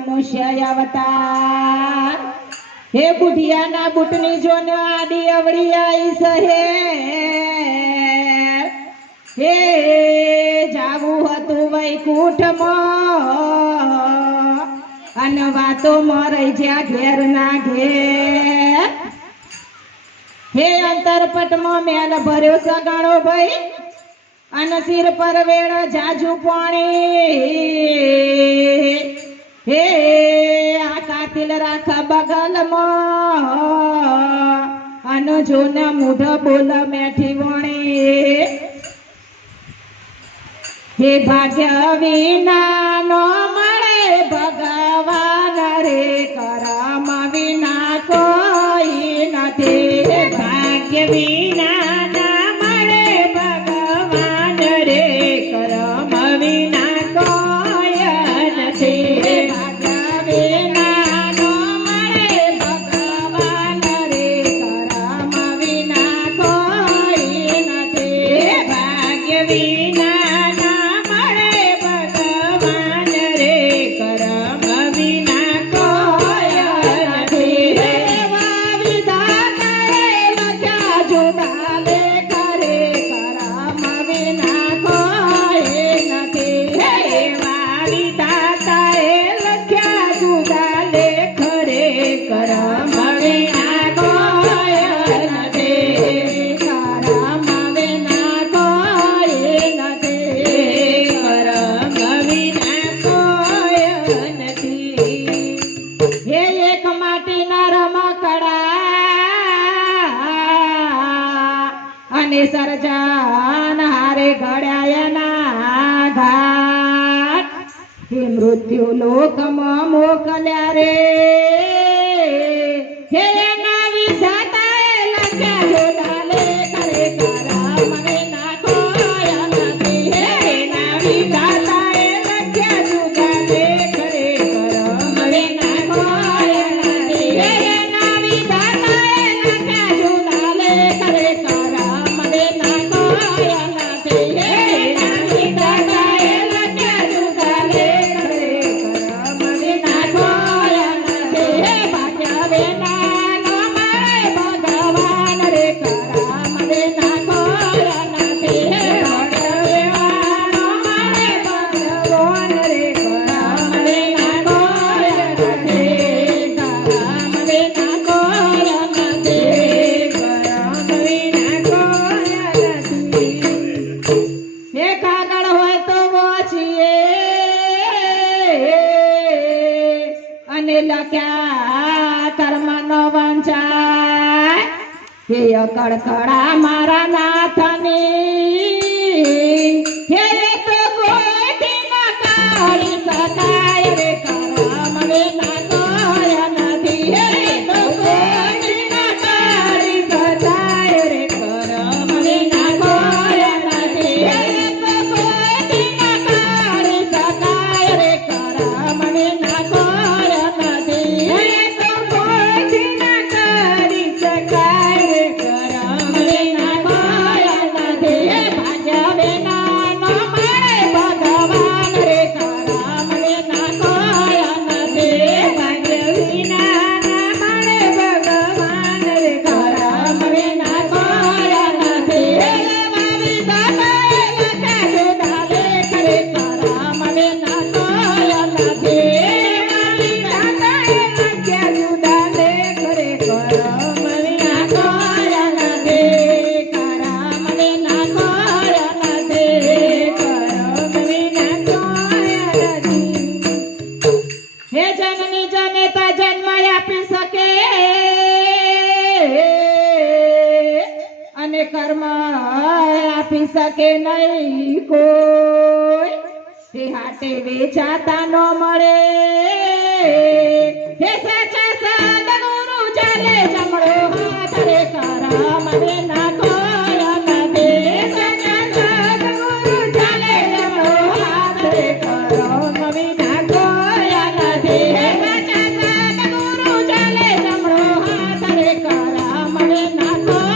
મનુષ્ય અવતાર હે બુઢિયાના બુટની જોને આડી અવળી આઈ સહે હે જાવું હતું વૈકુંઠમાં અને વાતો રહી જ્યાં ઘેર ના ઘેર હે અંતરપટમાં મેલ ભર્યો સગાણો ભાઈ અને સિર પર વેળ જાજુ પાણી હે આ કાતિલ રાખા બગલમાં અને જોને મૂઢ બોલ મેઠી વણી હે ભાગ્ય વિના નો મળે ભગવાન રે કરમ વિના કોઈ નથી ભાગ્ય વિના ના મળે ભગવાન રે કરમ વિના કોઈ નથી ભાગ્ય વિના નો મળે ભગવાન રે કરમ વિના કોઈ નથી ભાગ્ય વિના સરજાન હારે ઘડાયના ઘાટ હે મૃત્યુ લોકમાં મોકલ્યા રે હે ના વિધાતાએ લખ્યા જોડાલે કરે કરમ વિના કોઈ નથી હે ના વિધાતાએ લખ્યા જોડાલે કરે કરમ વિના કોઈ નથી હે ના વિધાતાએ લખ્યા જોડાલે કરે લખ્યા કર્મ નો વંચાય હે કડકડા મારા નાથની હે તો કોઈ ન કાઢી શકાય રે કરમ વિના કોઈ નથી હે તો કોઈ ન કાઢી શકાય રે કરમ વિના કોઈ નથી હે તો કોઈ ન કાઢી શકાય રે કરમ વિના કર્મ આપી શકે નહીં કોઈ તે હાટે વેચાતા ન મળે હે સાચા સદગુરુ ચાલે જમણો હાથ રે કરમ વિના કોઈ નથી સાચા સદગુરુ ચાલે જમણો હાથ રે કરમ વિના કોઈ નથી હે સાચા સદગુરુ ચાલે જમણો હાથ રે કરમ વિના કોઈ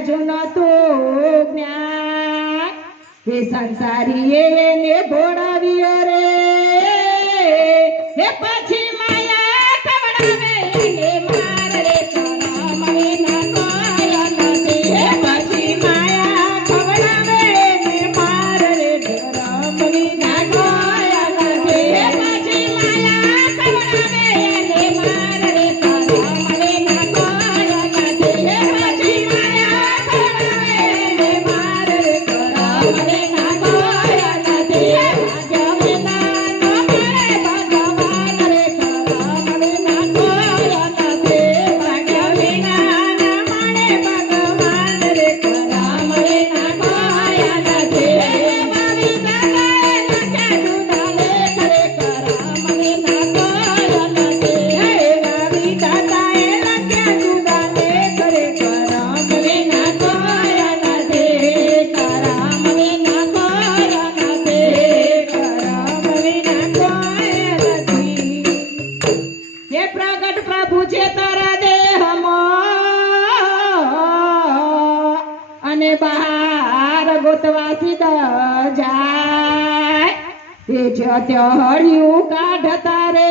જાજુ નતું જ્ઞાન હે સંસારી એને ભોળાવ્યો રે હે પછી માયા ખવડાવે એને માર રે કરમ વિના કોઈ નથી હે પછી માયા ખવડાવે એને માર રે કરમ વિના કોઈ નથી હે પછી માયા ખવડાવે એને માર રે કરમ વિના કોઈ નથી હે પછી માયા ખવડાવે એને માર રે કરમ વિના કોઈ નથી હે ભાગ્ય વિના ન મળે ભગવાન રે કરમ વિના કોઈ નથી ભાગ્ય વિના ન મળે ભગવાન રે કરમ વિના કોઈ નથી મારી દાદાએ લખ્યા જુદા લેખ રે કરમ વિના કોઈ નથી હે મારી દાદાએ લખ્યા જુદા લેખ રે કરમ વિના કોઈ નથી કરમ વિના કોઈ નથી કરમ વિના કોઈ નથી હે પ્રગટ પ્રભુ છે તારા દેહમાં અને બહાર ગોતવા સીધા જાય એ હળિયું કાઢતા રે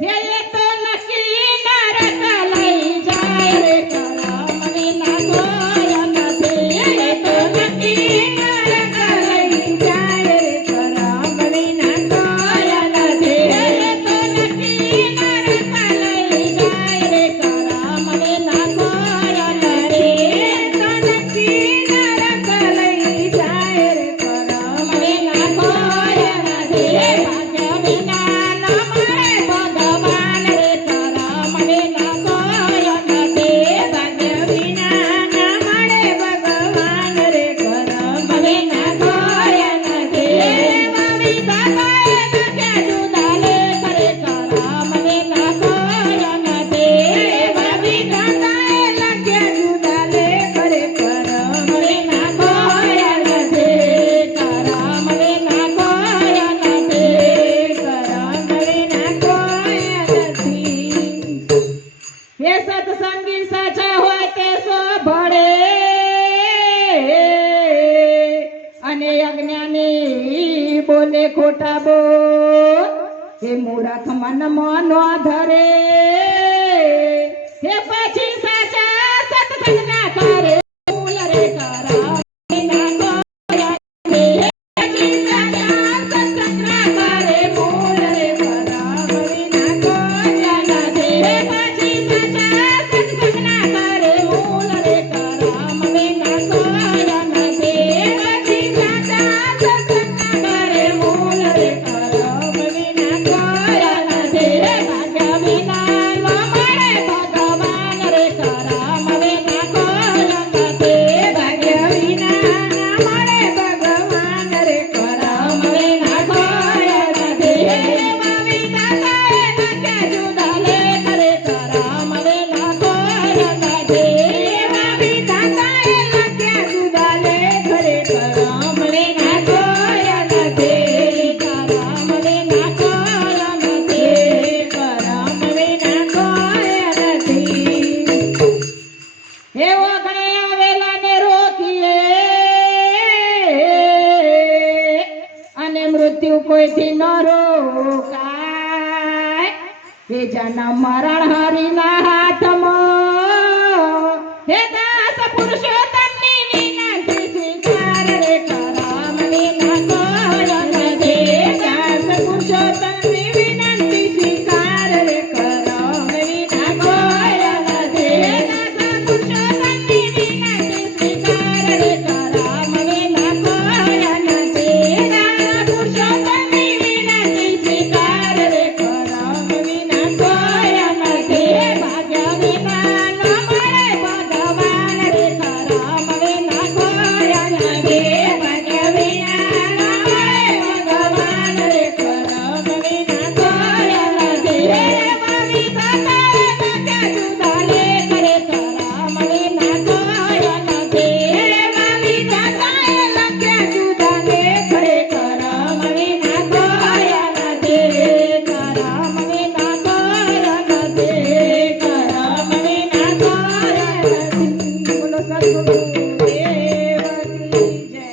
હે એ તો નક્કી નરક લઈ જાય રે કરમ વિના કોઈ નથી એ તો નક્કી નરક લઈ જાય રે કરમ વિના કોઈ નથી એ તો નક્કી નરક લઈ જાય રે કરમ વિના કોઈ નથી એ તો નક્કી નરક લઈ જાય રે કરમ વિના કોઈ નથી હે ભાગ્ય વિના ન મળે ભગવાન રે કરમ વિના કોઈ નથી ભાગ્ય વિના ન મળે ભગવાન રે કરમ વિના કોઈ નથી હે મારી દાદાએ લખ્યા જુદા લેખ રે કરમ વિના કોઈ નથી મારી દાદાએ લખ્યા જુદા લેખ રે કરમ વિના કોઈ નથી કરમ વિના કોઈ નથી કરમ વિના કોઈ નથી હે સત્સંગી સાચા હોય તે સાંભળે અને અજ્ઞાની બોલે ખોટા બોલ હે મૂરખ મનમાં ન ધરે હે પછી સાચા સત્સંગ ના કરે ભૂલ રે કરમ વિના કોઈ નથી હે પછી સાચા સત્સંગ ના કરે ભૂલ રે કરમ વિના કોઈ નથી હે પછી સાચા સત્સંગ ના કરે ભૂલ રે કરમ વિના કોઈ નથી હે પછી સાચા સત્સંગ ના કરે ભૂલ રે કરમ વિના કોઈ નથી હે ભાગ્ય વિના ન મળે ભગવાન રે કરમ વિના કોઈ નથી ભાગ્ય વિના ન મળે ભગવાન રે કરમ વિના કોઈ નથી હે મારી દાદાએ લખ્યા જુદા લેખ રે કરમ વિના કોઈ નથી મારી દાદાએ લખ્યા જુદા લેખ રે કરમ વિના કોઈ નથી કરમ વિના કોઈ નથી કરમ વિના કોઈ નથી હે ઓગણે આવેલા ને રોકીએ અને મૃત્યુ કોઈથી ન રોકાય બીજાના મરણ હરીના હાથમાં હે